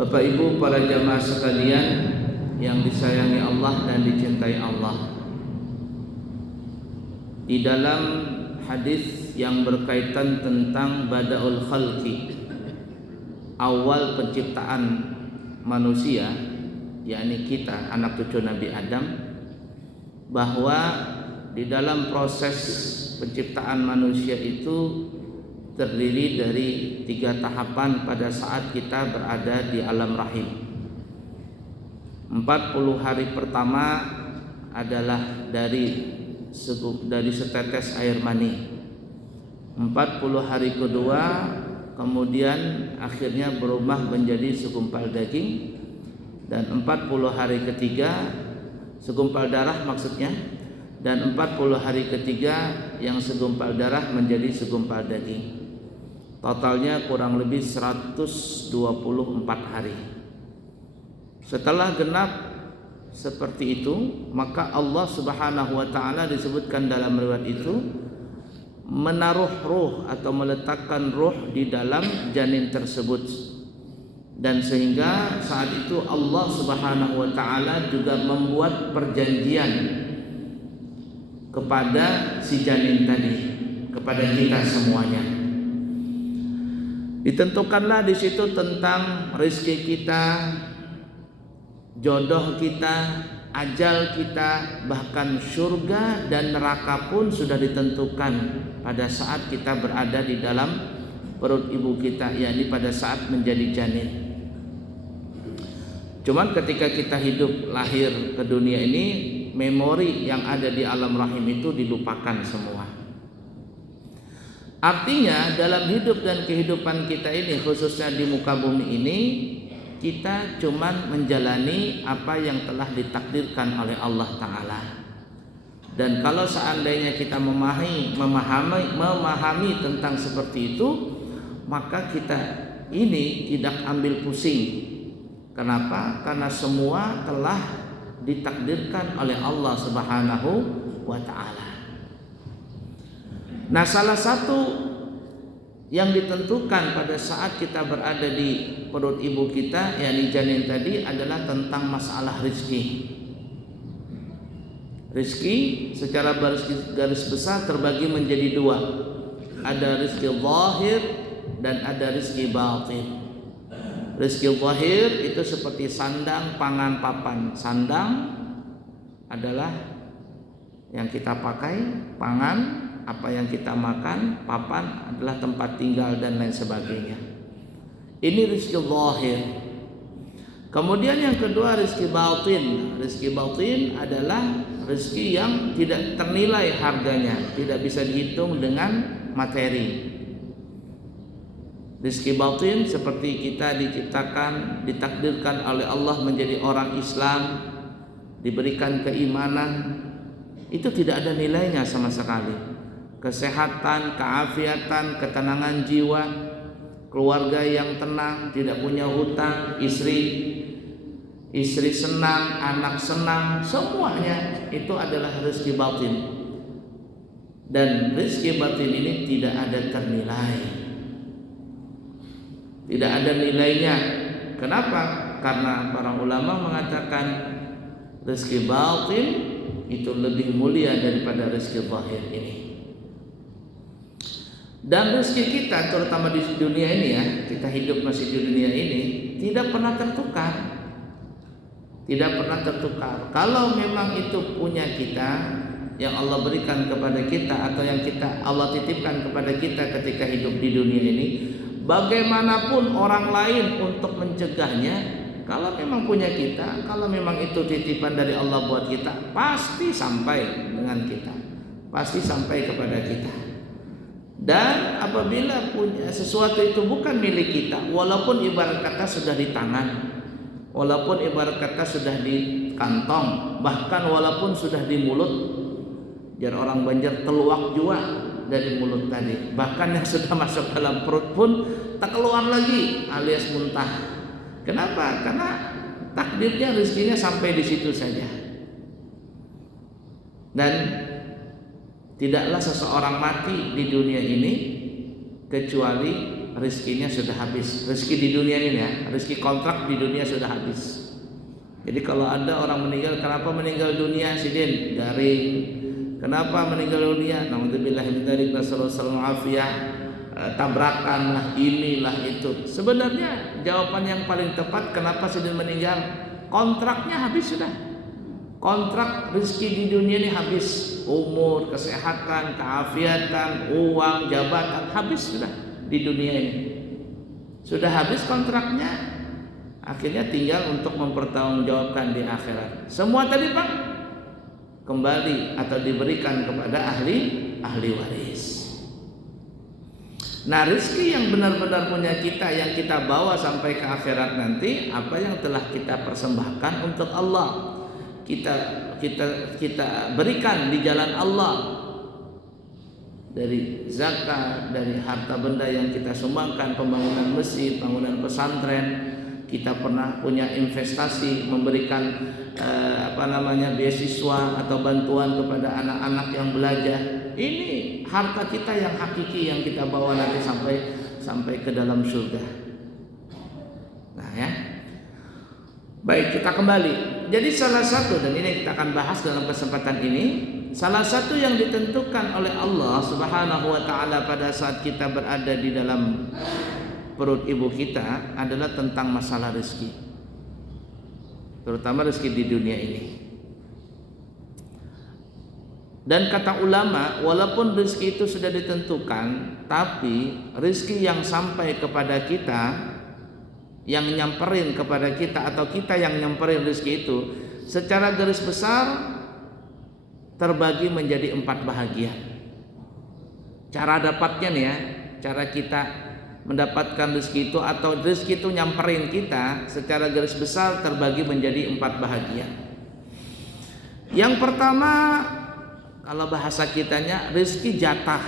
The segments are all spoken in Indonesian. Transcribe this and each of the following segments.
Bapak Ibu para jamaah sekalian yang disayangi Allah dan dicintai Allah, di dalam hadis yang berkaitan tentang Bada'ul Khalqi, awal penciptaan manusia, yakni kita anak cucu Nabi Adam, bahwa di dalam proses penciptaan manusia itu terdiri dari 3 tahapan pada saat kita berada di alam rahim. 40 hari pertama adalah dari setetes air mani. 40 hari kedua kemudian akhirnya berubah menjadi segumpal daging, dan 40 hari ketiga segumpal darah maksudnya, dan 40 hari ketiga yang segumpal darah menjadi segumpal daging. Totalnya kurang lebih 124 hari. Setelah genap seperti itu, maka Allah Subhanahu wa taala disebutkan dalam riwayat itu menaruh ruh atau meletakkan ruh di dalam janin tersebut. Dan sehingga saat itu Allah Subhanahu wa taala juga membuat perjanjian kepada si janin tadi, kepada kita semuanya. Ditentukanlah di situ tentang rezeki kita, jodoh kita, ajal kita, bahkan surga dan neraka pun sudah ditentukan pada saat kita berada di dalam perut ibu kita, yakni pada saat menjadi janin. Cuman ketika kita hidup lahir ke dunia ini, memori yang ada di alam rahim itu dilupakan semua. Artinya dalam hidup dan kehidupan kita ini, khususnya di muka bumi ini, kita cuman menjalani apa yang telah ditakdirkan oleh Allah Ta'ala. Dan kalau seandainya kita memahami tentang seperti itu, maka kita ini tidak ambil pusing. Kenapa? Karena semua telah ditakdirkan oleh Allah Subhanahu wa Ta'ala. Nah, salah satu yang ditentukan pada saat kita berada di perut ibu kita, yakni janin tadi, adalah tentang masalah rizki. Rizki secara garis besar terbagi menjadi 2. Ada rizki zahir dan ada rizki batin. Rizki zahir itu seperti sandang, pangan, papan. Sandang adalah yang kita pakai, pangan apa yang kita makan, papan adalah tempat tinggal dan lain sebagainya. Ini rizki zahir. Kemudian yang kedua rizki batin. Rizki batin adalah rizki yang tidak ternilai harganya, tidak bisa dihitung dengan materi. Rizki batin seperti kita diciptakan, ditakdirkan oleh Allah menjadi orang Islam, diberikan keimanan, itu tidak ada nilainya sama sekali. Kesehatan, keafiatan, ketenangan jiwa, keluarga yang tenang, tidak punya hutang, istri senang, anak senang, semuanya itu adalah rezeki batin. Dan rezeki batin ini tidak ada ternilai, tidak ada nilainya. Kenapa? Karena para ulama mengatakan rezeki batin itu lebih mulia daripada rezeki zahir ini. Dan rezeki kita terutama di dunia ini, ya, kita hidup masih di dunia ini, tidak pernah tertukar. Tidak pernah tertukar. Kalau memang itu punya kita, yang Allah berikan kepada kita, atau yang Allah titipkan kepada kita ketika hidup di dunia ini, bagaimanapun orang lain untuk mencegahnya, kalau memang punya kita, kalau memang itu titipan dari Allah buat kita, pasti sampai dengan kita, pasti sampai kepada kita. Dan apabila punya sesuatu itu bukan milik kita, walaupun ibarat kata sudah di tangan, walaupun ibarat kata sudah di kantong, bahkan walaupun sudah di mulut, biar orang Banjar teluak jua dari mulut tadi, bahkan yang sudah masuk dalam perut pun tak keluar lagi alias muntah. Kenapa? Karena takdirnya rezekinya sampai di situ saja. Dan tidaklah seseorang mati di dunia ini kecuali rezekinya sudah habis. Rezeki di dunia ini ya, rezeki kontrak di dunia sudah habis. Jadi kalau ada orang meninggal, kenapa meninggal dunia sidin? Garing. Kenapa meninggal dunia? Naudzubillah min dzalik, nasallallahu afiyah. Tabrakan lah, inilah itu. Sebenarnya jawaban yang paling tepat kenapa sidin meninggal? Kontraknya habis sudah. Kontrak rezeki di dunia ini habis. Umur, kesehatan, keafiatan, uang, jabatan habis sudah di dunia ini. Sudah habis kontraknya. Akhirnya tinggal untuk mempertanggungjawabkan di akhirat. Semua tadi Pak kembali atau diberikan kepada ahli waris. Nah, rezeki yang benar-benar punya kita, yang kita bawa sampai ke akhirat nanti, apa yang telah kita persembahkan untuk Allah, kita berikan di jalan Allah, dari zakat, dari harta benda yang kita sumbangkan, pembangunan masjid, pembangunan pesantren. Kita pernah punya investasi, memberikan beasiswa atau bantuan kepada anak-anak yang belajar. Ini harta kita yang hakiki yang kita bawa nanti sampai ke dalam surga. Nah ya, baik, kita kembali. Jadi salah satu, dan ini kita akan bahas dalam kesempatan ini, salah satu yang ditentukan oleh Allah Subhanahu wa taala pada saat kita berada di dalam perut ibu kita adalah tentang masalah rezeki, terutama rezeki di dunia ini. Dan kata ulama, walaupun rezeki itu sudah ditentukan, tapi rezeki yang sampai kepada kita, yang nyamperin kepada kita atau kita yang nyamperin rezeki itu, secara garis besar terbagi menjadi 4 bahagian. Cara dapatnya nih ya, cara kita mendapatkan rezeki itu atau rezeki itu nyamperin kita secara garis besar terbagi menjadi 4 bahagian. Yang pertama, kalau bahasa kitanya rezeki jatah.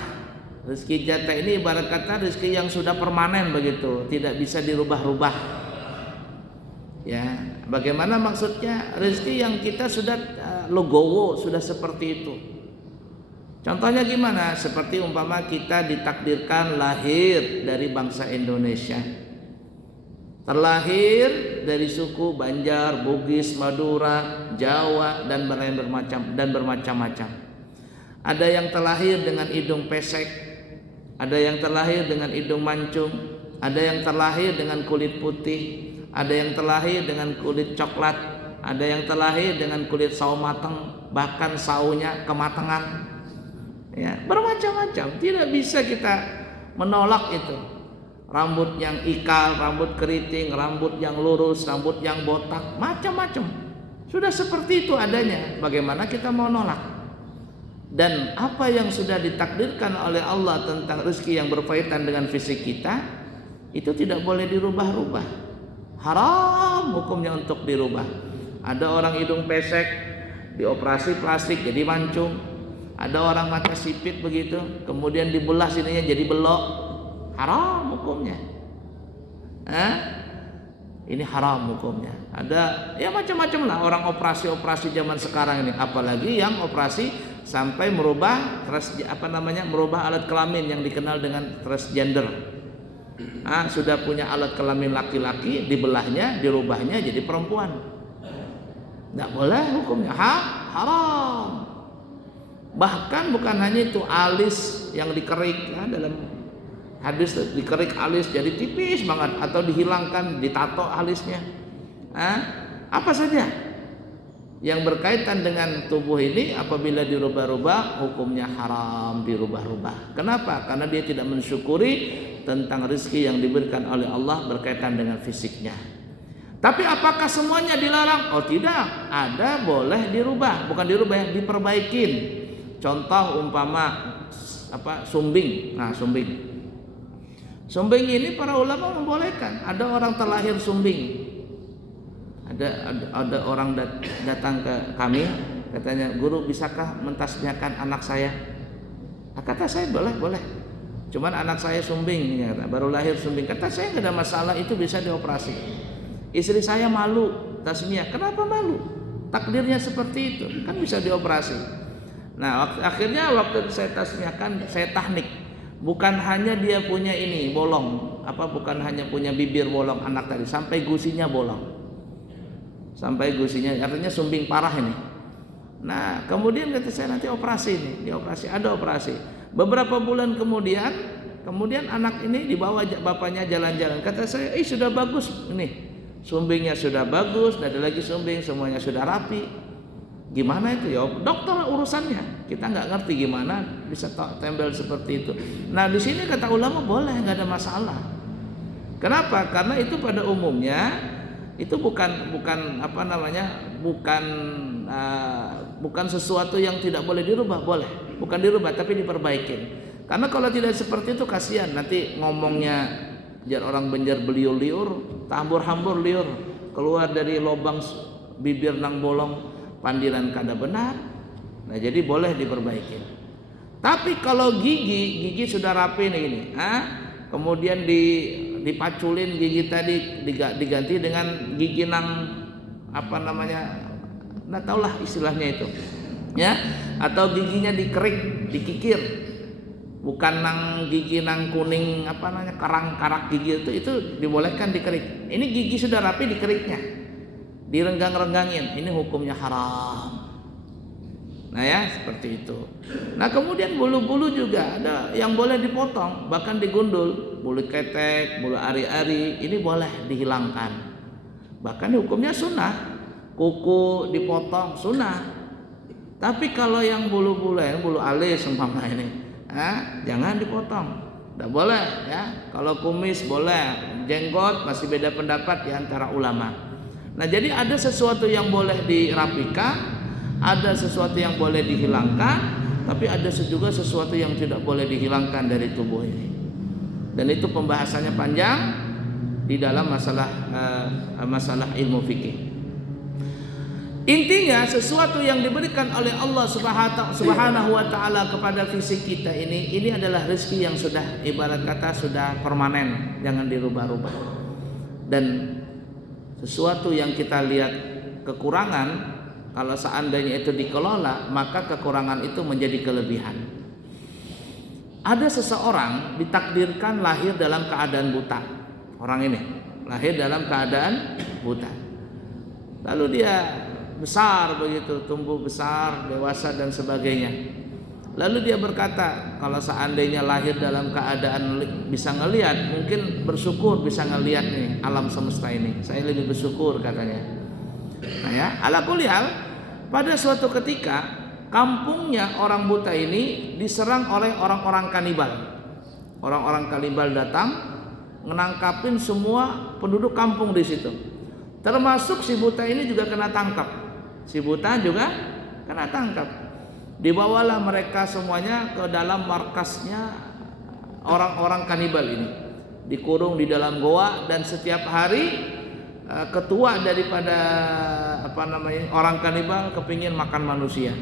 Rezeki jatah ini ibarat kata rezeki yang sudah permanen begitu, tidak bisa dirubah-rubah. Ya, bagaimana maksudnya? Rezeki yang kita sudah logowo, sudah seperti itu. Contohnya gimana? Seperti umpama kita ditakdirkan lahir dari bangsa Indonesia, terlahir dari suku Banjar, Bugis, Madura, Jawa dan bermacam-macam. Ada yang terlahir dengan hidung pesek, ada yang terlahir dengan hidung mancung, ada yang terlahir dengan kulit putih, ada yang terlahir dengan kulit coklat, ada yang terlahir dengan kulit sawo matang, bahkan saunya kematangan. Ya, bermacam-macam, tidak bisa kita menolak itu. Rambut yang ikal, rambut keriting, rambut yang lurus, rambut yang botak, macam-macam. Sudah seperti itu adanya. Bagaimana kita mau nolak? Dan apa yang sudah ditakdirkan oleh Allah tentang rezeki yang berkaitan dengan fisik kita, itu tidak boleh dirubah-rubah. Haram hukumnya untuk dirubah. Ada orang hidung pesek, dioperasi plastik jadi mancung. Ada orang mata sipit begitu, kemudian dibelah sininya jadi belok. Haram hukumnya. Ini haram hukumnya. Ada ya macam-macam lah orang operasi zaman sekarang ini, apalagi yang operasi sampai merubah merubah alat kelamin yang dikenal dengan transgender. Sudah punya alat kelamin laki-laki, dibelahnya, dirubahnya jadi perempuan. Tidak boleh hukumnya, haram. Bahkan bukan hanya itu, alis yang dikerik ya, dalam hadis dikerik alis jadi tipis banget atau dihilangkan, ditato alisnya. Apa saja yang berkaitan dengan tubuh ini apabila dirubah-rubah hukumnya haram dirubah-rubah. Kenapa? Karena dia tidak mensyukuri tentang rezeki yang diberikan oleh Allah berkaitan dengan fisiknya. Tapi apakah semuanya dilarang? Oh tidak, ada boleh dirubah, bukan dirubah ya, diperbaikin. Contoh umpama sumbing. Sumbing ini para ulama membolehkan. Ada orang terlahir sumbing. Ada orang datang ke kami, katanya, "Guru, bisakah mentasbihkan anak saya?" Kata saya, boleh. Cuman anak saya sumbing, kata, baru lahir sumbing. Kata saya, enggak ada masalah, itu bisa dioperasi. Istri saya malu tasbih. Kenapa malu? Takdirnya seperti itu, kan bisa dioperasi. Nah, akhirnya waktu saya tasbihkan, saya tahnik. Bukan hanya dia punya ini bolong, bukan hanya punya bibir bolong anak tadi, sampai gusinya bolong. Sampai gusinya, artinya sumbing parah ini. Nah, kemudian kata saya nanti operasi nih, dioperasi, ada operasi. Beberapa bulan kemudian anak ini dibawa bapaknya jalan-jalan. Kata saya, sudah bagus ini. Sumbingnya sudah bagus, tidak ada lagi sumbing, semuanya sudah rapi. Gimana itu ya? Dokter urusannya. Kita nggak ngerti gimana bisa tembel seperti itu. Nah, di sini kata ulama boleh, nggak ada masalah. Kenapa? Karena itu pada umumnya itu bukan sesuatu yang tidak boleh dirubah, boleh. Bukan dirubah tapi diperbaikin. Karena kalau tidak seperti itu kasihan nanti ngomongnya jar orang Banjar beliur liur, tambur-hambur liur, keluar dari lubang bibir nang bolong, pandiran kada benar. Nah, jadi boleh diperbaiki. Tapi kalau gigi sudah rapi nih ini, kemudian dipaculin gigi tadi diganti dengan gigi nang nggak tahulah istilahnya itu, ya, atau giginya dikerik, dikikir, bukan nang gigi nang kuning karak gigi itu dibolehkan dikerik. Ini gigi sudah rapi dikeriknya, direnggang-renggangin, ini hukumnya haram. Nah ya, seperti itu. Nah, kemudian bulu-bulu juga ada yang boleh dipotong, bahkan digundul, bulu ketek, bulu ari-ari, ini boleh dihilangkan. Bahkan hukumnya sunnah, kuku dipotong sunnah. Tapi kalau yang bulu-bulu, yang bulu alis seumpama ini, jangan dipotong, tidak boleh ya. Kalau kumis boleh, jenggot masih beda pendapat di antara ulama. Nah, jadi ada sesuatu yang boleh dirapikan, ada sesuatu yang boleh dihilangkan, tapi ada juga sesuatu yang tidak boleh dihilangkan dari tubuh ini. Dan itu pembahasannya panjang di dalam masalah ilmu fikih. Intinya sesuatu yang diberikan oleh Allah Subhanahu wa taala kepada fisik kita ini adalah rezeki yang sudah ibarat kata sudah permanen, jangan dirubah-rubah. Dan sesuatu yang kita lihat kekurangan, kalau seandainya itu dikelola, maka kekurangan itu menjadi kelebihan. Ada seseorang ditakdirkan lahir dalam keadaan buta. Orang ini lahir dalam keadaan buta. Lalu dia besar begitu, tumbuh besar, dewasa dan sebagainya. Lalu dia berkata, kalau seandainya lahir dalam keadaan bisa ngelihat, mungkin bersyukur bisa ngelihat nih alam semesta ini. Saya lebih bersyukur katanya. Nah ya, ala kulli hal, pada suatu ketika kampungnya orang buta ini diserang oleh orang-orang kanibal. Orang-orang kanibal datang menangkapin semua penduduk kampung di situ. Termasuk si buta ini juga kena tangkap. Si buta juga kena tangkap. Dibawalah mereka semuanya ke dalam markasnya orang-orang kanibal ini. Dikurung di dalam goa dan setiap hari ketua daripada orang kanibal kepingin makan manusia.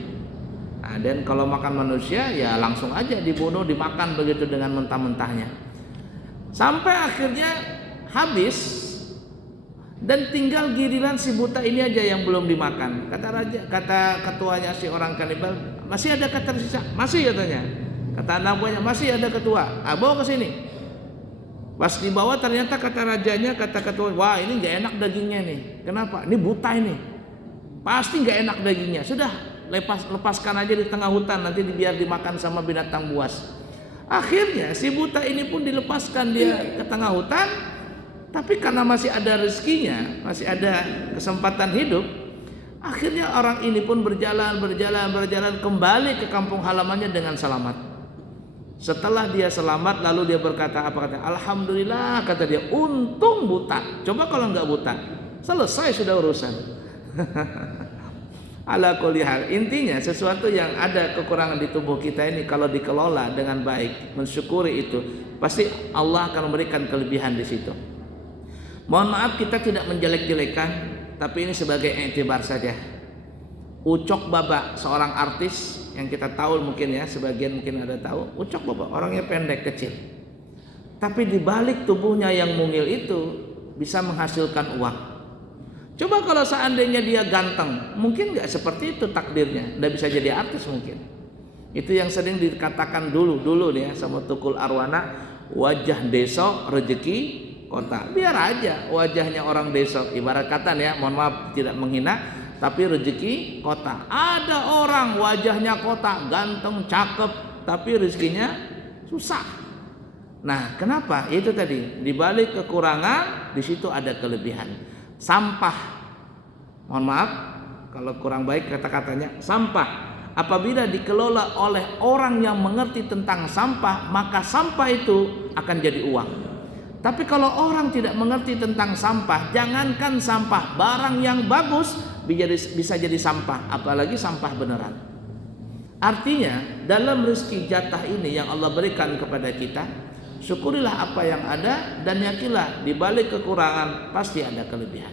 Nah, dan kalau makan manusia ya langsung aja dibunuh, dimakan begitu dengan mentah-mentahnya. Sampai akhirnya habis dan tinggal giliran si buta ini aja yang belum dimakan. Kata ketuanya si orang kanibal, masih ada kata tersisa? Masih katanya. Kata anak buahnya, masih ada ketua. Bawa ke sini. Pas dibawa ternyata kata rajanya, kata ketua, wah ini nggak enak dagingnya nih. Kenapa? Ini buta ini, pasti nggak enak dagingnya. Sudah lepaskan aja di tengah hutan, nanti biar dimakan sama binatang buas. Akhirnya si buta ini pun dilepaskan dia ke tengah hutan, tapi karena masih ada rezekinya, masih ada kesempatan hidup, akhirnya orang ini pun berjalan kembali ke kampung halamannya dengan selamat. Setelah dia selamat, lalu dia berkata apa? Kata alhamdulillah, kata dia, untung buta. Coba kalau nggak buta, selesai sudah urusan. Ala kulli hal, intinya sesuatu yang ada kekurangan di tubuh kita ini kalau dikelola dengan baik, mensyukuri itu, pasti Allah akan memberikan kelebihan di situ. Mohon maaf kita tidak menjelek-jelekan, tapi ini sebagai iktibar saja. Ucok Baba, seorang artis yang kita tahu mungkin ya, sebagian mungkin ada tahu. Ucok Baba orangnya pendek kecil, tapi di balik tubuhnya yang mungil itu bisa menghasilkan uang. Coba kalau seandainya dia ganteng, mungkin nggak seperti itu takdirnya, nggak bisa jadi artis mungkin. Itu yang sering dikatakan dulu ya sama Tukul Arwana, wajah desa rezeki kota. Biar aja wajahnya orang desa, ibarat kata ya, mohon maaf tidak menghina, tapi rezeki kota. Ada orang wajahnya kota, ganteng, cakep, tapi rezekinya susah. Nah, kenapa? Itu tadi, di balik kekurangan di situ ada kelebihan. Sampah, mohon maaf kalau kurang baik kata-katanya, sampah apabila dikelola oleh orang yang mengerti tentang sampah, maka sampah itu akan jadi uang. Tapi kalau orang tidak mengerti tentang sampah, jangankan sampah, barang yang bagus bisa jadi sampah, apalagi sampah beneran. Artinya dalam rezeki jatah ini yang Allah berikan kepada kita, syukurilah apa yang ada dan yakinlah di balik kekurangan pasti ada kelebihan.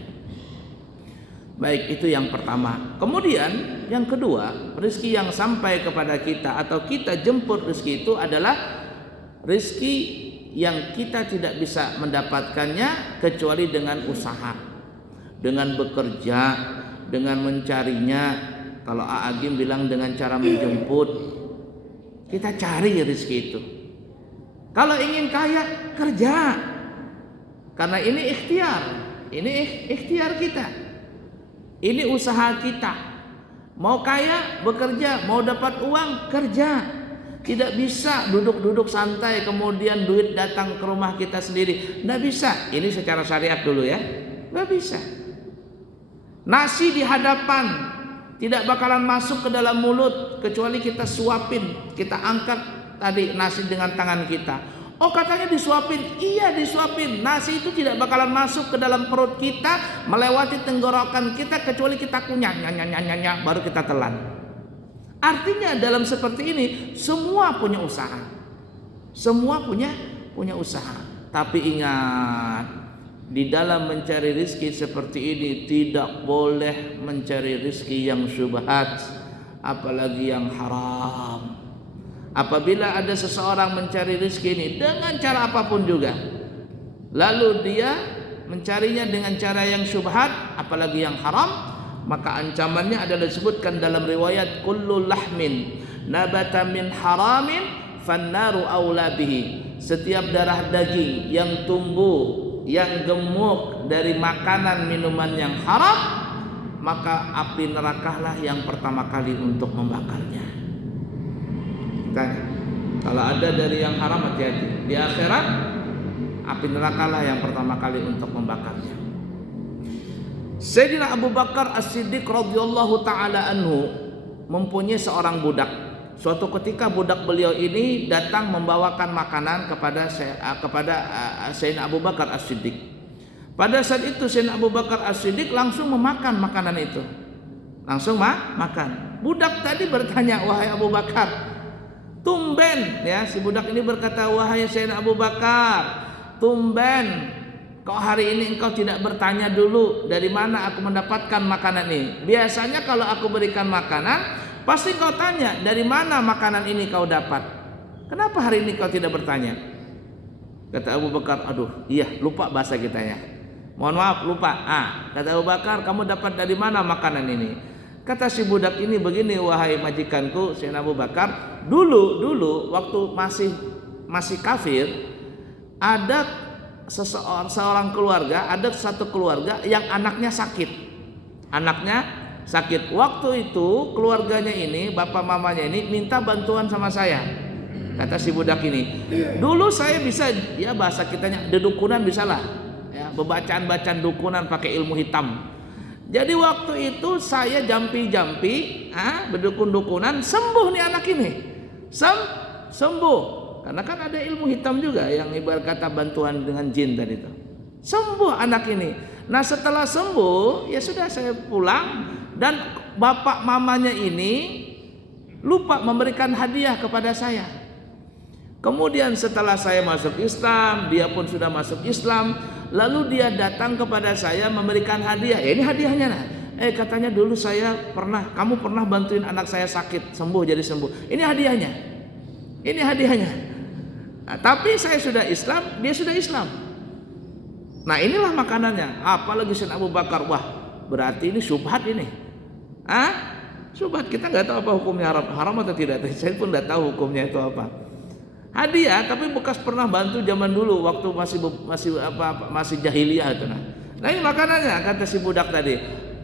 Baik, itu yang pertama. Kemudian yang kedua, rezeki yang sampai kepada kita atau kita jemput rezeki itu adalah rezeki yang kita tidak bisa mendapatkannya kecuali dengan usaha, dengan bekerja, dengan mencarinya. Kalau Agim bilang dengan cara menjemput, kita cari rezeki itu. Kalau ingin kaya, kerja, karena ini ikhtiar kita. Ini usaha kita. Mau kaya, bekerja. Mau dapat uang, kerja. Tidak bisa duduk-duduk santai kemudian duit datang ke rumah kita sendiri. Nggak bisa. Ini secara syariat dulu ya. Nggak bisa. Nasi di hadapan tidak bakalan masuk ke dalam mulut kecuali kita suapin. Kita angkat tadi nasi dengan tangan kita. Oh, katanya disuapin. Iya, disuapin. Nasi itu tidak bakalan masuk ke dalam perut kita, melewati tenggorokan kita kecuali kita kunyah, nyanya, baru kita telan. Artinya dalam seperti ini semua punya usaha. Semua punya usaha. Tapi ingat, di dalam mencari rezeki seperti ini tidak boleh mencari rezeki yang syubhat, apalagi yang haram. Apabila ada seseorang mencari rezeki ini dengan cara apapun juga, lalu dia mencarinya dengan cara yang syubhat, apalagi yang haram, maka ancamannya adalah disebutkan dalam riwayat kullu lahmin nabata min haramin fannaru aula bihi. Setiap darah daging yang tumbuh, yang gemuk dari makanan minuman yang haram, maka api nerakalah yang pertama kali untuk membakarnya. Kalau ada dari yang haram, hati-hati. Di akhirat api nerakalah yang pertama kali untuk membakarnya. Sayyidina Abu Bakar As-Siddiq radhiyallahu taala anhu mempunyai seorang budak. Suatu ketika budak beliau ini datang membawakan makanan kepada Sayyidina Abu Bakar As-Siddiq. Pada saat itu Sayyidina Abu Bakar As-Siddiq langsung memakan makanan itu. Langsung makan. Budak tadi bertanya, "Wahai Abu Bakar, tumben," ya, si budak ini berkata, "Wahai Sayyidina Abu Bakar, tumben kok hari ini engkau tidak bertanya dulu dari mana aku mendapatkan makanan ini. Biasanya kalau aku berikan makanan, pasti kau tanya dari mana makanan ini kau dapat. Kenapa hari ini kau tidak bertanya?" Kata Abu Bakar, "Aduh, iya, lupa bahasa kita ya. Mohon maaf, lupa." Kata Abu Bakar, "Kamu dapat dari mana makanan ini?" Kata si budak ini, "Begini wahai majikanku Sayyidina Abu Bakar, dulu waktu masih kafir, ada seorang keluarga, ada satu keluarga yang anaknya sakit. Waktu itu keluarganya ini, bapak mamanya ini minta bantuan sama saya." Kata si budak ini, "Dulu saya bisa, ya bahasa kitanya dedukunan bisalah, ya, bacaan dukunan pakai ilmu hitam. Jadi waktu itu saya jampi-jampi, berdukun-dukunan, sembuh nih anak ini. Sembuh. Karena kan ada ilmu hitam juga yang ibarat kata bantuan dengan jin tadi itu. Sembuh anak ini. Nah, setelah sembuh, ya sudah saya pulang dan bapak mamanya ini lupa memberikan hadiah kepada saya. Kemudian setelah saya masuk Islam, dia pun sudah masuk Islam. Lalu dia datang kepada saya memberikan hadiah. Ya, ini hadiahnya nah. Katanya dulu kamu pernah bantuin anak saya sakit, sembuh jadi sembuh. Ini hadiahnya. Nah, tapi saya sudah Islam, dia sudah Islam. Nah, inilah makanannya. Apalagi Sayyidina Abu Bakar, wah, berarti ini syubhat ini. Syubhat, kita nggak tahu apa hukumnya haram atau tidak. Saya pun nggak tahu hukumnya itu apa. Hadiah tapi bekas pernah bantu zaman dulu waktu masih jahiliyah itu nah. Nah ini makanannya, kata si budak tadi.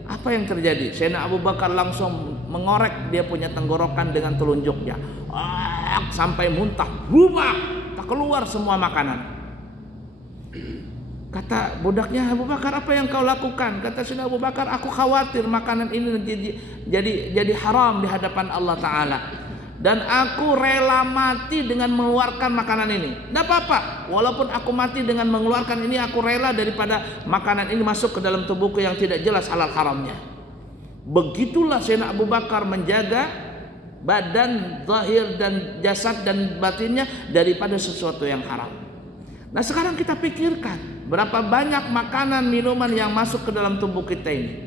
Apa yang terjadi? Sayyidina Abu Bakar langsung mengorek dia punya tenggorokan dengan telunjuknya. Sampai muntah, berubah, tak keluar semua makanan. Kata budaknya, Abu Bakar, apa yang kau lakukan? Kata Sayyidina Abu Bakar, aku khawatir makanan ini jadi haram di hadapan Allah Ta'ala. Dan aku rela mati dengan mengeluarkan makanan ini. Tidak apa-apa, walaupun aku mati dengan mengeluarkan ini, aku rela daripada makanan ini masuk ke dalam tubuhku yang tidak jelas halal haramnya. Begitulah Sayyidina Abu Bakar menjaga badan, zahir dan jasad dan batinnya daripada sesuatu yang haram. Nah sekarang kita pikirkan berapa banyak makanan minuman yang masuk ke dalam tubuh kita ini.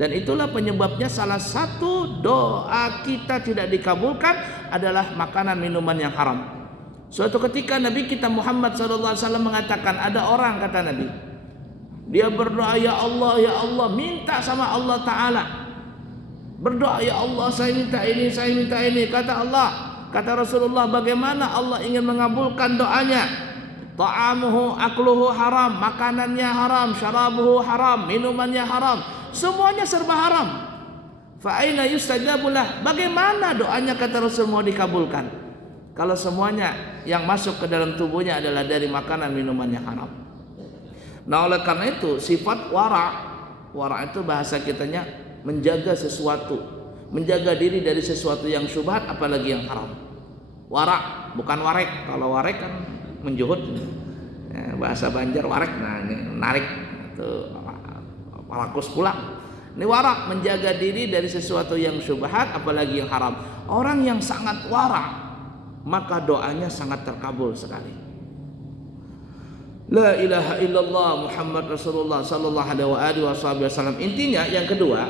Dan itulah penyebabnya salah satu doa kita tidak dikabulkan adalah makanan minuman yang haram. Suatu ketika Nabi kita Muhammad SAW mengatakan, ada orang, kata Nabi, dia berdoa, ya Allah, minta sama Allah Ta'ala. Berdoa, ya Allah, saya minta ini, saya minta ini. Kata Allah, kata Rasulullah, bagaimana Allah ingin mengabulkan doanya? Ta'amuhu akluhu haram, makanannya haram, syarabuhu haram, minumannya haram, semuanya serba haram. Fa aina yustajabulah, bagaimana doanya kata Rasul mau dikabulkan kalau semuanya yang masuk ke dalam tubuhnya adalah dari makanan minuman yang haram. Nah oleh karena itu sifat wara itu bahasa kitanya menjaga sesuatu, menjaga diri dari sesuatu yang syubhat apalagi yang haram. Wara bukan warek, kalau warek kan menjuhut, bahasa Banjar warek, nah ini narik itu rakus pulang. Ini warak, menjaga diri dari sesuatu yang syubhat apalagi yang haram. Orang yang sangat warak maka doanya sangat terkabul sekali. La ilaha illallah Muhammad Rasulullah sallallahu alaihi wasallam. Intinya yang kedua,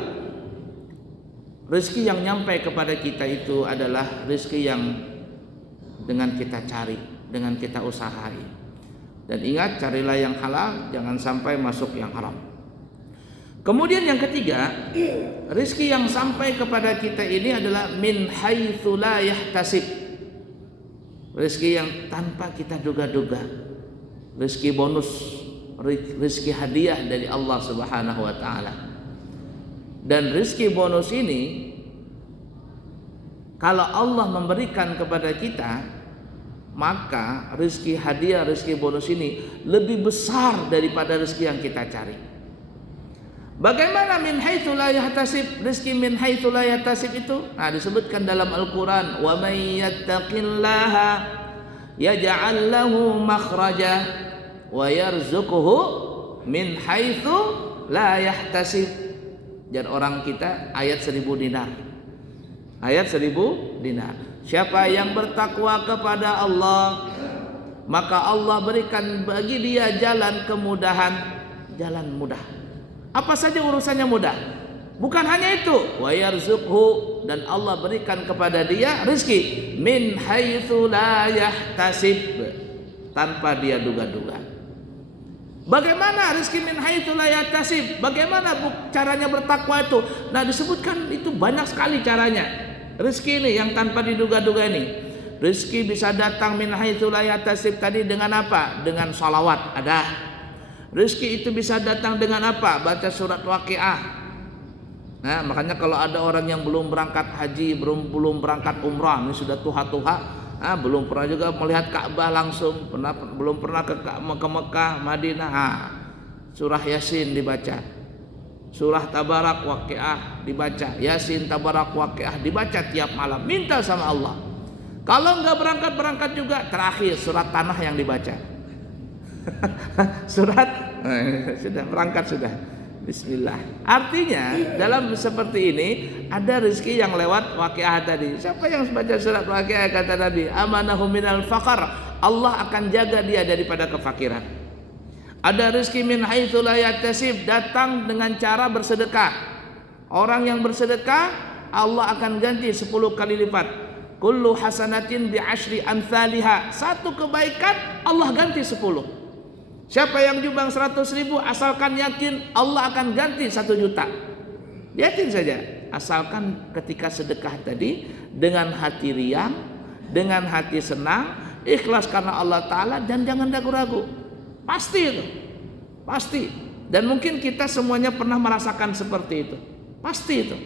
rezeki yang nyampe kepada kita itu adalah rezeki yang dengan kita cari, dengan kita usahai. Dan ingat, carilah yang halal, jangan sampai masuk yang haram. Kemudian yang ketiga, rezeki yang sampai kepada kita ini adalah min haitsu la yahtasib. Rezeki yang tanpa kita duga-duga. Rezeki bonus, rezeki hadiah dari Allah Subhanahu wa taala. Dan rezeki bonus ini kalau Allah memberikan kepada kita, maka rezeki hadiah, rezeki bonus ini lebih besar daripada rezeki yang kita cari. Bagaimana min haitsu la yahtasib? Rezeki min haitsu la yahtasib itu disebutkan dalam Al-Qur'an, wa may yattaqillaha yaj'al lahu makhraja wa yarzuquhu min haitsu la yahtasib. Dan orang kita ayat 1000 dinar. Ayat 1000 dinar. Siapa yang bertakwa kepada Allah, maka Allah berikan bagi dia jalan kemudahan, jalan mudah. Apa saja urusannya mudah. Bukan hanya itu, wa yarzuqhu, dan Allah berikan kepada dia rezeki min haitsu la yahtasib, tanpa dia duga-duga. Bagaimana rezeki min haitsu la yahtasib? Bagaimana caranya bertakwa itu? Nah, disebutkan itu banyak sekali caranya. Rezeki ini yang tanpa diduga-duga ini. Rezeki bisa datang min haitsu la yahtasib tadi dengan apa? Dengan salawat, ada. Rezeki itu bisa datang dengan apa? Baca surat Waqiah. Nah, makanya kalau ada orang yang belum berangkat haji, belum berangkat umrah, ini sudah tuha-tuha, belum pernah juga melihat Ka'bah langsung, belum pernah ke Mekah, Madinah, surah Yasin dibaca, surah Tabarak Waqiah dibaca, Yasin Tabarak Waqiah dibaca tiap malam, minta sama Allah. Kalau enggak berangkat juga, terakhir surat Tanah yang dibaca. Surat sudah berangkat sudah. Bismillah. Artinya dalam seperti ini ada rezeki yang lewat Waqiah tadi. Siapa yang baca surat Waqiah kata Nabi, amanahu minal faqar, Allah akan jaga dia daripada kefakiran. Ada rezeki min haitsu la yahtasib, datang dengan cara bersedekah. Orang yang bersedekah Allah akan ganti 10 kali lipat. Kullu hasanatin bi asyri amsalha, satu kebaikan Allah ganti 10. Siapa yang nyumbang 100.000 asalkan yakin Allah akan ganti 1 juta. Yakin saja, asalkan ketika sedekah tadi dengan hati riang, dengan hati senang, ikhlas karena Allah Ta'ala, dan jangan ragu-ragu. Pasti itu, pasti. Dan mungkin kita semuanya pernah merasakan seperti itu, pasti itu.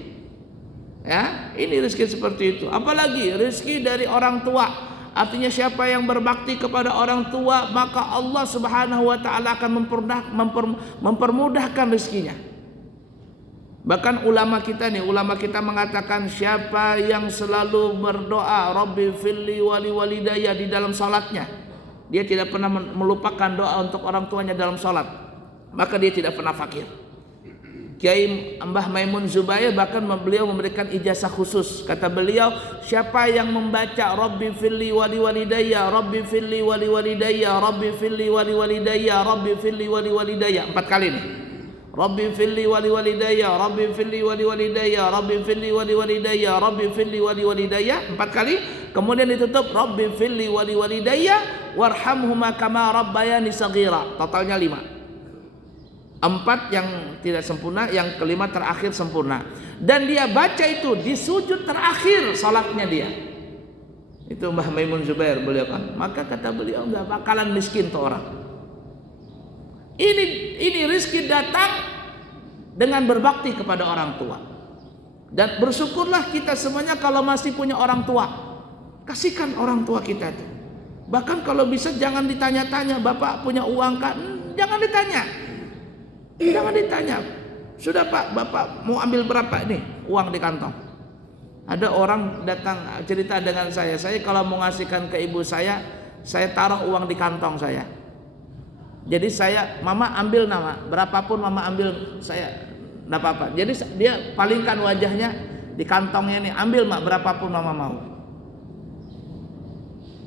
Ya, ini rezeki seperti itu. Apalagi rezeki dari orang tua. Artinya siapa yang berbakti kepada orang tua, maka Allah Subhanahu wa Ta'ala akan mempermudahkan rezekinya. Bahkan ulama kita mengatakan, siapa yang selalu berdoa Rabbi firli wali walidayya di dalam salatnya, dia tidak pernah melupakan doa untuk orang tuanya dalam salat, maka dia tidak pernah fakir. Kiai Mbah Maimun Zubair bahkan beliau memberikan ijazah khusus. Kata beliau, siapa yang membaca Rabbi firli wali walidayya, Rabbi firli wali walidayya, Rabbi firli wali walidayya, Rabbi firli wali walidayya, 4 kali nih. Rabbi firli wali walidayya, Rabbi firli wali walidayya, Rabbi firli wali walidayya, Rabbi firli wali walidayya, 4 kali. Kemudian ditutup Rabbi firli wali walidayya warhamhuma kama rabbayani saghira. Totalnya 5. 4 yang tidak sempurna, yang kelima terakhir sempurna. Dan dia baca itu di sujud terakhir salatnya dia. Itu Mbah Maimun Zubair beliau kan. Maka kata beliau, enggak bakalan miskin tuh orang. Ini rezeki datang dengan berbakti kepada orang tua. Dan bersyukurlah kita semuanya kalau masih punya orang tua. Kasihkan orang tua kita itu. Bahkan kalau bisa jangan ditanya-tanya, Bapak punya uang kan? Jangan ditanya. Jangan ditanya, sudah Pak, Bapak mau ambil berapa nih uang di kantong? Ada orang datang cerita dengan saya kalau mau ngasihkan ke ibu saya taruh uang di kantong saya. Jadi Mama ambil nama, berapapun Mama ambil, saya enggak apa-apa. Jadi dia palingkan wajahnya di kantongnya nih, ambil Mak, berapapun Mama mau.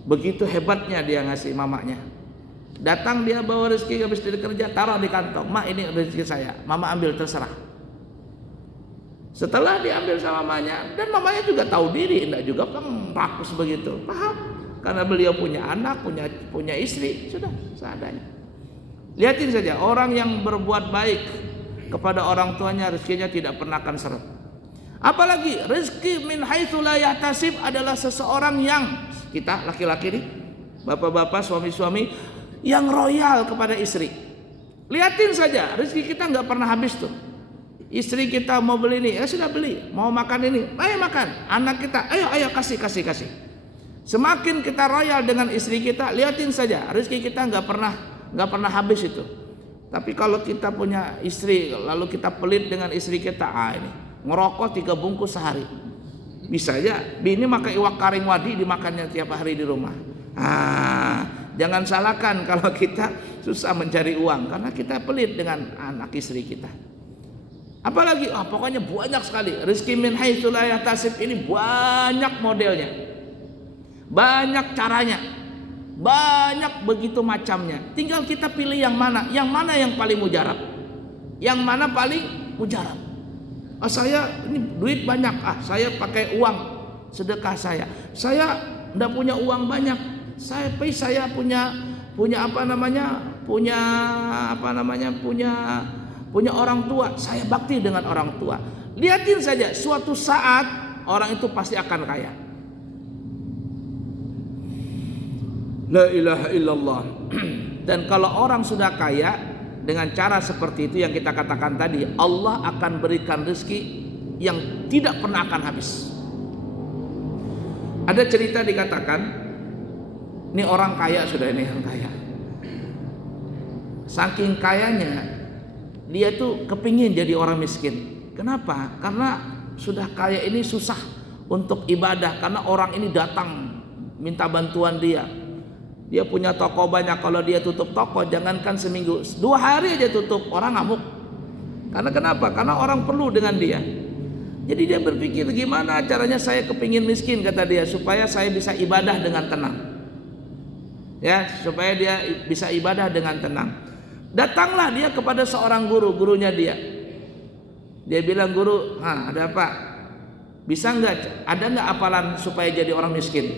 Begitu hebatnya dia ngasih mamanya. Datang dia bawa rezeki habis dari kerja, taruh di kantong. Mak, ini rezeki saya, Mama ambil, terserah. Setelah diambil sama mamanya, dan mamanya juga tahu diri, enggak juga kan rakus begitu, paham? Karena beliau punya anak, punya istri, sudah seadanya. Lihatin saja, orang yang berbuat baik kepada orang tuanya, rezekinya tidak pernah akan seret. Apalagi rezeki min haitsu la yahtasib adalah seseorang yang, kita laki-laki nih, bapak-bapak, suami-suami yang royal kepada istri. Lihatin saja, rezeki kita nggak pernah habis tuh. Istri kita mau beli ini, ya sudah beli. Mau makan ini, ayo makan. Anak kita, ayo kasih. Semakin kita royal dengan istri kita, lihatin saja, rezeki kita nggak pernah habis itu. Tapi kalau kita punya istri, lalu kita pelit dengan istri kita, ini ngerokok 3 bungkus sehari. Bisa aja, ini makan iwak karing wadi dimakannya tiap hari di rumah. Jangan salahkan kalau kita susah mencari uang karena kita pelit dengan anak istri kita. Apalagi pokoknya banyak sekali rezeki min haitsu la yahtasib ini, banyak modelnya, banyak caranya, banyak begitu macamnya. Tinggal kita pilih yang mana yang paling mujarab, yang mana paling mujarab. Saya ini duit banyak, saya pakai uang sedekah saya enggak punya uang banyak. Saya punya orang tua, saya bakti dengan orang tua. Lihatin saja, suatu saat orang itu pasti akan kaya. La ilaha illallah. Dan kalau orang sudah kaya dengan cara seperti itu yang kita katakan tadi, Allah akan berikan rezeki yang tidak pernah akan habis. Ada cerita dikatakan, ini orang kaya sudah, ini yang kaya. Saking kayanya, dia tuh kepingin jadi orang miskin. Kenapa? Karena sudah kaya ini susah untuk ibadah. Karena orang ini datang minta bantuan dia. Dia punya toko banyak. Kalau dia tutup toko, jangankan seminggu, 2 hari aja tutup, orang ngamuk. Karena kenapa? Karena orang perlu dengan dia. Jadi dia berpikir, gimana caranya saya kepingin miskin, kata dia, supaya saya bisa ibadah dengan tenang. Ya, supaya dia bisa ibadah dengan tenang. Datanglah dia kepada seorang gurunya dia. Dia bilang, guru, ada apa? Bisa ada nggak apalan supaya jadi orang miskin?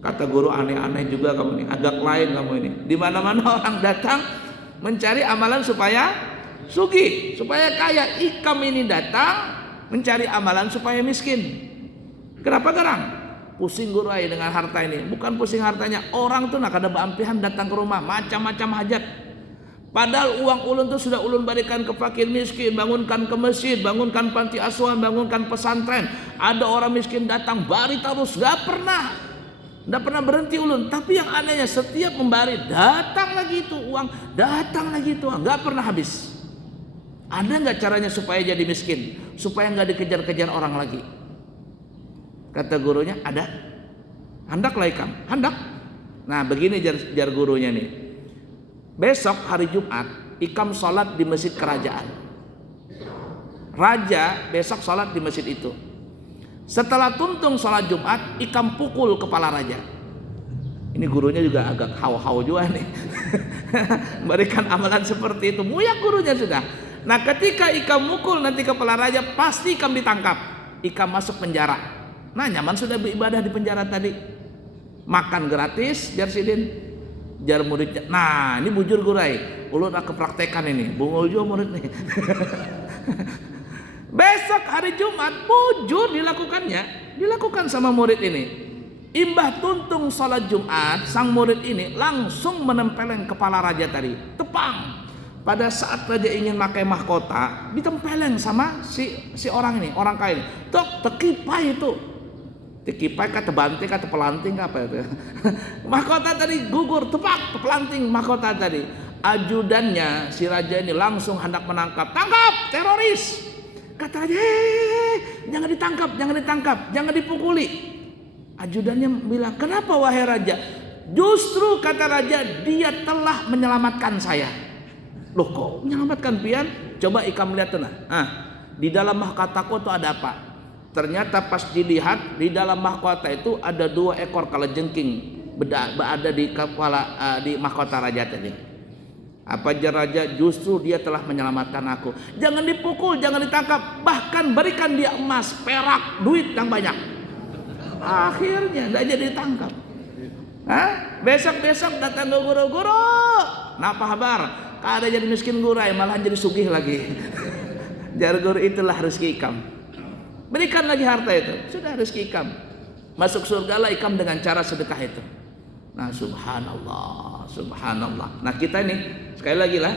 Kata guru, aneh-aneh juga kamu ini, agak lain kamu ini. Di mana-mana orang datang mencari amalan supaya sugih, supaya kaya. Ikam ini datang mencari amalan supaya miskin. Kenapa garang? pusing gurai dengan harta ini. Bukan pusing hartanya, orang tuh nak ada beampihan datang ke rumah macam-macam hajat. Padahal uang ulun tuh sudah ulun berikan ke fakir miskin, bangunkan ke masjid, bangunkan panti asuhan, bangunkan pesantren. Ada orang miskin datang bari terus, gak pernah berhenti ulun. Tapi yang anehnya setiap membari datang lagi itu uang, datang lagi itu uang, gak pernah habis. Ada nggak caranya supaya jadi miskin, supaya nggak dikejar-kejar orang lagi? Kata gurunya ada. Handaklah ikam, handak. Nah begini jar gurunya nih. Besok hari Jumat ikam sholat di masjid kerajaan. Raja besok sholat di masjid itu. Setelah tuntung sholat Jumat, ikam pukul kepala raja. Ini gurunya juga agak hau-hau juga nih. Berikan amalan seperti itu. Muyak gurunya sudah. Nah ketika ikam mukul nanti kepala raja, pasti ikam ditangkap. Ikam masuk penjara. Nah nyaman sudah beribadah di penjara tadi. Makan gratis, jar sidin. Jar muridnya. Nah ini bujur gurai. Ulun aku praktekan ini. Bungul juga murid nih. Besok hari Jumat bujur dilakukannya. Dilakukan sama murid ini. Imbah tuntung sholat Jumat, sang murid ini langsung menempeleng kepala raja tadi. Tepang. Pada saat raja ingin pakai mahkota, ditempeleng sama si orang ini, orang kaya ini. Tok tekipai itu. Tekipai kata banting, kata pelanting apa itu. Mahkota tadi gugur, tepak pelanting mahkota tadi. Ajudannya si raja ini langsung hendak menangkap. Tangkap teroris. Kata raja, jangan ditangkap, jangan dipukuli. Ajudannya bilang, kenapa wahai raja? Justru kata raja, dia telah menyelamatkan saya. Loh kok menyelamatkan pian? Coba ikam lihat tuh nah. Di dalam mahkotaku tuh ada apa? Ternyata pas dilihat di dalam mahkota itu ada 2 ekor kalajengking berada di kepala di mahkota raja tadi. Apa aja raja? Justru dia telah menyelamatkan aku. Jangan dipukul, jangan ditangkap, bahkan berikan dia emas, perak, duit yang banyak. Akhirnya tidak jadi ditangkap. Besok datang ke guru-guru. Napa kabar? Kada jadi miskin gurai, malahan jadi sugih lagi. Jar guru itulah rezeki ikam. Berikan lagi harta itu, sudah rezeki ikam. Masuk surga lah ikam dengan cara sedekah itu. Nah subhanallah. Nah kita ini sekali lagi lah,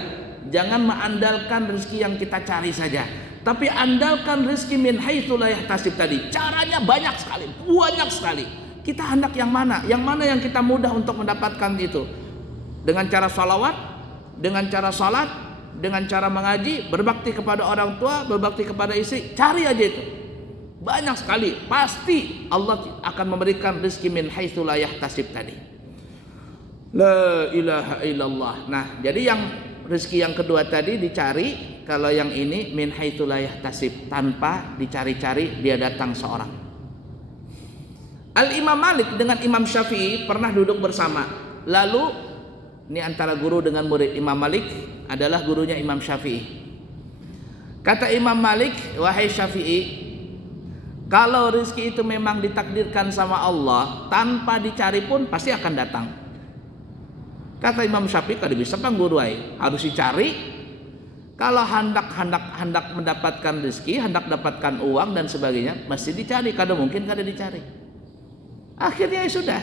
jangan mengandalkan rezeki yang kita cari saja, tapi andalkan rezeki min haitsu la yahtasib tadi. Caranya banyak sekali. Kita hendak yang mana? Yang kita mudah untuk mendapatkan itu? Dengan cara sholawat, dengan cara salat, dengan cara mengaji, berbakti kepada orang tua, berbakti kepada istri, cari aja itu. Banyak sekali, pasti Allah akan memberikan rezeki min haitsu la yahtasib tadi. La ilaha illallah. Nah, jadi yang rezeki yang kedua tadi dicari, kalau yang ini min haitsu la yahtasib, tanpa dicari-cari dia datang seorang. Al-Imam Malik dengan Imam Syafi'i pernah duduk bersama. Lalu ini antara guru dengan murid. Imam Malik adalah gurunya Imam Syafi'i. Kata Imam Malik, wahai Syafi'i, kalau rezeki itu memang ditakdirkan sama Allah, tanpa dicari pun pasti akan datang. Kata Imam Syafi'i, kada bisa kan guru harus dicari. Kalau hendak mendapatkan rezeki, hendak dapatkan uang dan sebagainya, mesti dicari. Kada mungkin kada dicari. Akhirnya ya sudah.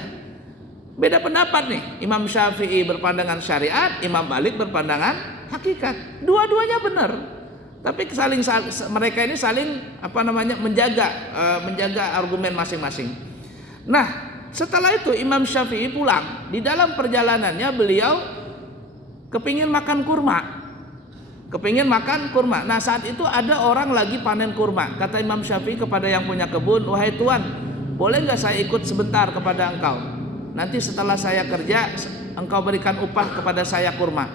Beda pendapat nih. Imam Syafi'i berpandangan syariat, Imam Malik berpandangan hakikat. Dua-duanya benar. Tapi mereka ini saling menjaga argumen masing-masing. Nah, setelah itu Imam Syafi'i pulang. Di dalam perjalanannya beliau kepingin makan kurma. Nah, saat itu ada orang lagi panen kurma. Kata Imam Syafi'i kepada yang punya kebun, wahai tuan, boleh nggak saya ikut sebentar kepada engkau? Nanti setelah saya kerja, engkau berikan upah kepada saya kurma.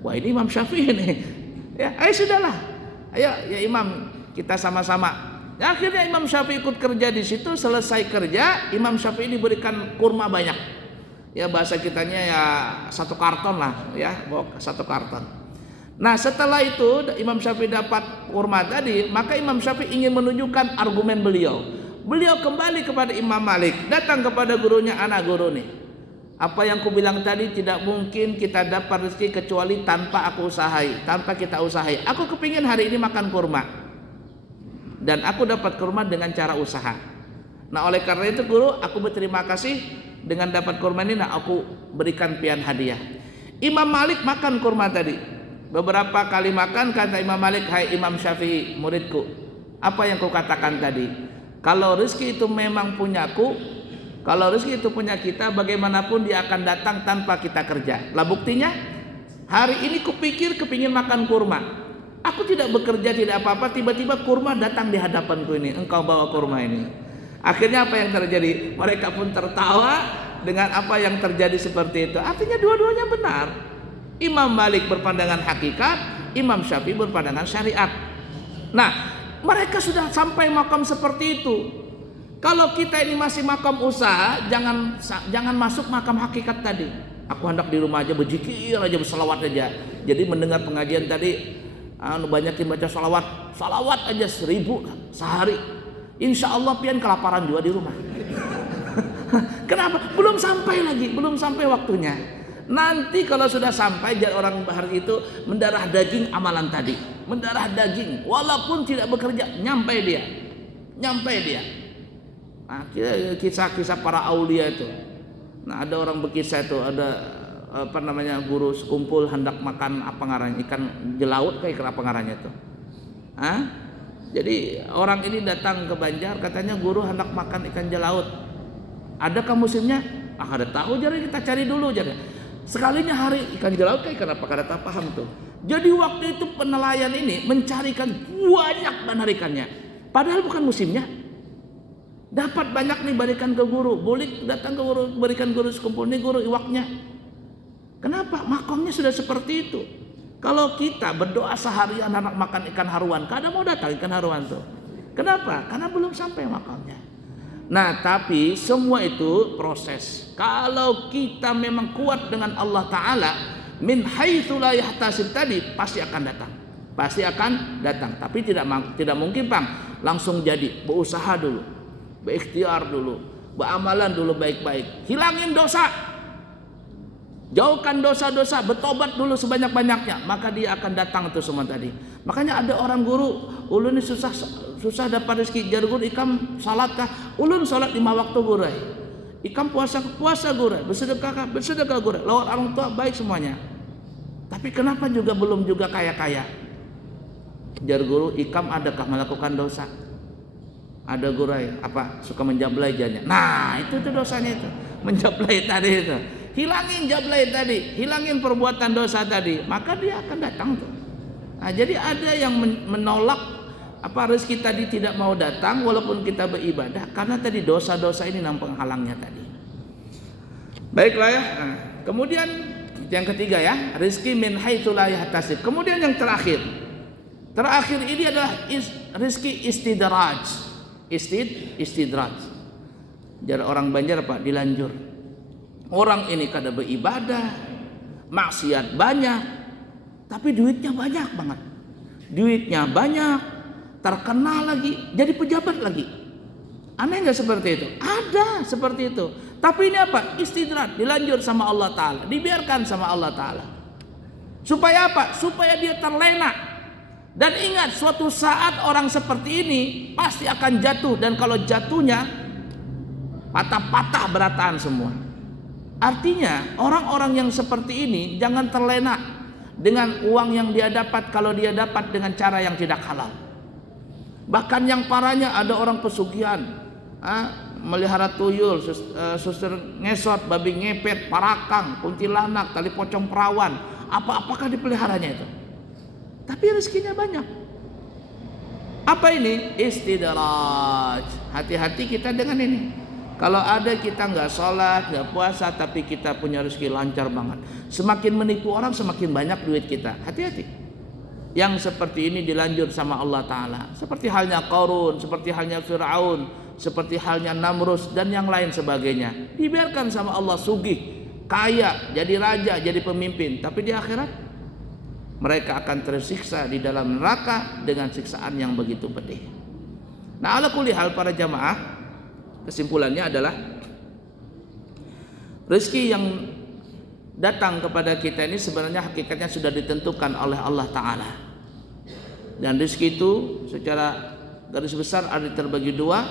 Wah, ini Imam Syafi'i nih. Ya, ayo sudahlah. Ayo ya Imam, kita sama-sama. Ya, akhirnya Imam Syafi'i ikut kerja di situ. Selesai kerja, Imam Syafi'i diberikan kurma banyak. Ya bahasa kitanya ya 1 karton lah, ya, bawa 1 karton. Nah, setelah itu Imam Syafi'i dapat kurma tadi, maka Imam Syafi'i ingin menunjukkan argumen beliau. Beliau kembali kepada Imam Malik, datang kepada gurunya, anak guru nih. Apa yang kubilang tadi, tidak mungkin kita dapat rezeki kecuali tanpa kita usahai. Aku kepingin hari ini makan kurma, dan aku dapat kurma dengan cara usaha. Nah oleh karena itu guru, aku berterima kasih dengan dapat kurma ini. Nah aku berikan pian hadiah. Imam Malik makan kurma tadi. Beberapa kali makan, kata Imam Malik, hai Imam Syafi'i muridku, apa yang kau katakan tadi? Kalau rezeki itu memang punyaku, kalau rezeki itu punya kita, bagaimanapun dia akan datang tanpa kita kerja. Lah buktinya, hari ini kupikir kepingin makan kurma. Aku tidak bekerja, tidak apa-apa, tiba-tiba kurma datang di hadapanku ini. Engkau bawa kurma ini. Akhirnya apa yang terjadi? Mereka pun tertawa dengan apa yang terjadi seperti itu. Artinya dua-duanya benar. Imam Malik berpandangan hakikat, Imam Syafi'i berpandangan syariat. Nah, mereka sudah sampai makam seperti itu. Kalau kita ini masih makam usaha, jangan masuk makam hakikat tadi. Aku hendak di rumah aja berzikir aja, berselawat aja. Jadi mendengar pengajian tadi, banyakin baca salawat aja 1000 sehari. Insya Allah pian kelaparan juga di rumah. Kenapa? Belum sampai waktunya. Nanti kalau sudah sampai, orang hari itu mendarah daging amalan tadi, mendarah daging, walaupun tidak bekerja, nyampe dia. Nah, kisah-kisah para aulia itu. Nah, ada orang berkisah itu, ada guru sekumpul hendak makan apa ngarannya, ikan jelaut kayak apa ngarannya itu. Jadi orang ini datang ke Banjar, katanya guru hendak makan ikan jelaut. Adakah musimnya? Ada tahu, jadi kita cari dulu jadi. Sekalinya hari ikan jelaut kayak kenapa kada tak paham tuh. Jadi waktu itu penelayan ini mencarikan banyak benar ikannya. Padahal bukan musimnya. Dapat banyak nih, berikan ke guru. Boleh datang ke guru, berikan guru sekumpul nih guru iwaknya. Kenapa? Makomnya sudah seperti itu. Kalau kita berdoa seharian anak makan ikan haruan, kada mau datang ikan haruan tuh. Kenapa? Karena belum sampai makomnya. Nah, tapi semua itu proses. Kalau kita memang kuat dengan Allah Ta'ala, min haitsu la yahtasib tadi, pasti akan datang. Tapi tidak mungkin Bang langsung jadi. Berusaha dulu, berikhtiar dulu, beramalan dulu baik-baik. Hilangin dosa, jauhkan dosa-dosa, bertobat dulu sebanyak-banyaknya, maka dia akan datang itu semua tadi. Makanya ada orang guru, ulun ini susah dapat rezeki, jar guru ikam salat kah? Ulun salat 5 waktu guru. Ikam puasa guru, bersedekah guru, lawan orang tua baik semuanya. Tapi kenapa belum juga kaya-kaya? Jar guru, ikam adakah melakukan dosa? Ada guru apa? Suka menjablai janya. Nah, itu dosanya itu. Menjablai tadi itu. Hilangin jablai tadi, hilangin perbuatan dosa tadi, maka dia akan datang tuh. Nah, jadi ada yang menolak rezeki tadi, tidak mau datang walaupun kita beribadah karena tadi dosa-dosa ini nampang halangnya tadi. Baiklah ya. Nah, kemudian yang ketiga ya, rezeki min haitsu la yahtasib. Kemudian yang terakhir ini adalah rezeki istidraj. Istidraj. Jadi orang Banjar apa? Dilanjur. Orang ini kada beribadah, maksiat banyak, tapi duitnya banyak banget. Duitnya banyak, terkenal lagi, jadi pejabat lagi. Aneh nggak seperti itu? Ada seperti itu. Tapi ini apa? Istidrat, dilanjur sama Allah Ta'ala, dibiarkan sama Allah Ta'ala. Supaya apa? Supaya dia terlena. Dan ingat, suatu saat orang seperti ini pasti akan jatuh. Dan kalau jatuhnya, patah-patah berataan semua. Artinya orang-orang yang seperti ini jangan terlena dengan uang yang dia dapat kalau dia dapat dengan cara yang tidak halal. Bahkan yang parahnya ada orang pesugihan, melihara tuyul, suster ngesot, babi ngepet, parakang, kuntilanak, tali pocong perawan, apakah dipeliharanya itu. Tapi rezekinya banyak. Apa ini? Istidraj. Hati-hati kita dengan ini. Kalau ada kita nggak sholat, nggak puasa, tapi kita punya rezeki lancar banget. Semakin menipu orang, semakin banyak duit kita. Hati-hati. Yang seperti ini dilanjur sama Allah Ta'ala. Seperti halnya Qarun, seperti halnya Fir'aun, seperti halnya Namrus, dan yang lain sebagainya. Dibiarkan sama Allah sugih, kaya, jadi raja, jadi pemimpin. Tapi di akhirat, mereka akan tersiksa di dalam neraka dengan siksaan yang begitu pedih. Nah, ala kulli hal para jamaah, kesimpulannya adalah rezeki yang datang kepada kita ini sebenarnya hakikatnya sudah ditentukan oleh Allah Ta'ala. Dan rezeki itu secara garis besar ada terbagi dua.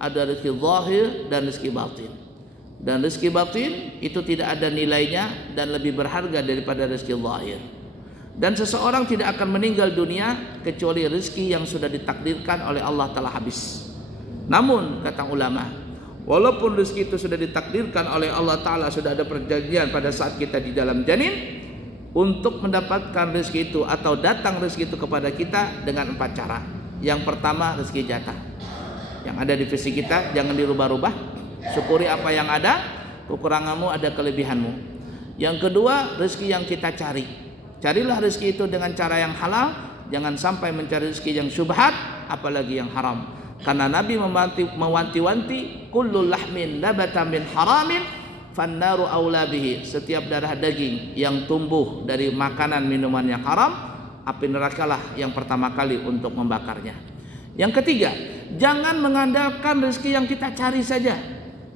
ada rezeki zahir dan rezeki batin. Dan rezeki batin itu tidak ada nilainya dan lebih berharga daripada rezeki zahir. Dan seseorang tidak akan meninggal dunia kecuali rezeki yang sudah ditakdirkan oleh Allah telah habis. Namun kata ulama, walaupun rezeki itu sudah ditakdirkan oleh Allah Ta'ala, sudah ada perjanjian pada saat kita di dalam janin untuk mendapatkan rezeki itu atau datang rezeki itu kepada kita dengan 4 cara. Yang pertama, rezeki jatah. Yang ada di visi kita jangan dirubah-rubah. Syukuri apa yang ada, kekuranganmu ada kelebihanmu. Yang kedua, rezeki yang kita cari. Carilah rezeki itu dengan cara yang halal, jangan sampai mencari rezeki yang syubhat, apalagi yang haram. Karena Nabi mewanti-wanti, kullu lahmin nabata min haramin fannaru aula bihi. Setiap darah daging yang tumbuh dari makanan minuman yang haram, api nerakalah yang pertama kali untuk membakarnya. Yang ketiga, jangan mengandalkan rezeki yang kita cari saja.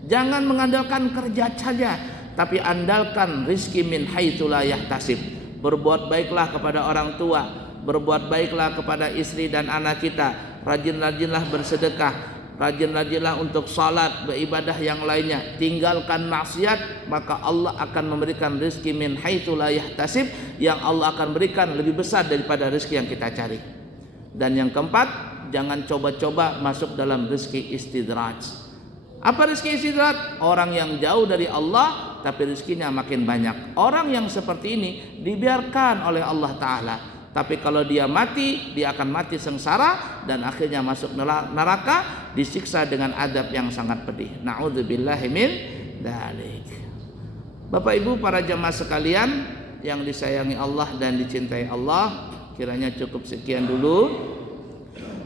Jangan mengandalkan kerja saja, tapi andalkan rezeki min haitsu la yahtasib. Berbuat baiklah kepada orang tua, berbuat baiklah kepada istri dan anak kita. Rajin-rajinlah bersedekah, rajin-rajinlah untuk salat, beribadah yang lainnya. Tinggalkan maksiat, maka Allah akan memberikan rezeki min haitsu la yahtasib, yang Allah akan berikan lebih besar daripada rezeki yang kita cari. Dan yang keempat, jangan coba-coba masuk dalam rezeki istidraj. Apa rezeki istidraj? Orang yang jauh dari Allah tapi rezekinya makin banyak. Orang yang seperti ini dibiarkan oleh Allah Ta'ala. Tapi kalau dia mati, dia akan mati sengsara dan akhirnya masuk neraka, disiksa dengan adab yang sangat pedih. Na'udzubillahi min dzalik. Bapak Ibu para jamaah sekalian yang disayangi Allah dan dicintai Allah, kiranya cukup sekian dulu.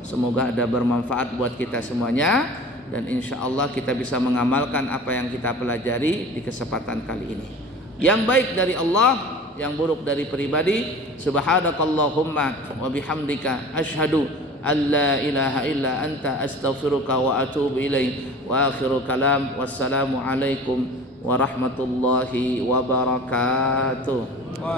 Semoga ada bermanfaat buat kita semuanya, dan insya Allah kita bisa mengamalkan apa yang kita pelajari di kesempatan kali ini. Yang baik dari Allah, yang buruk dari pribadi. Subhanakallahumma wa bihamdika asyhadu an la ilaha illa anta astaghfiruka wa atubu ilaik. Wa akhiru kalam, wassalamu alaikum warahmatullahi wabarakatuh.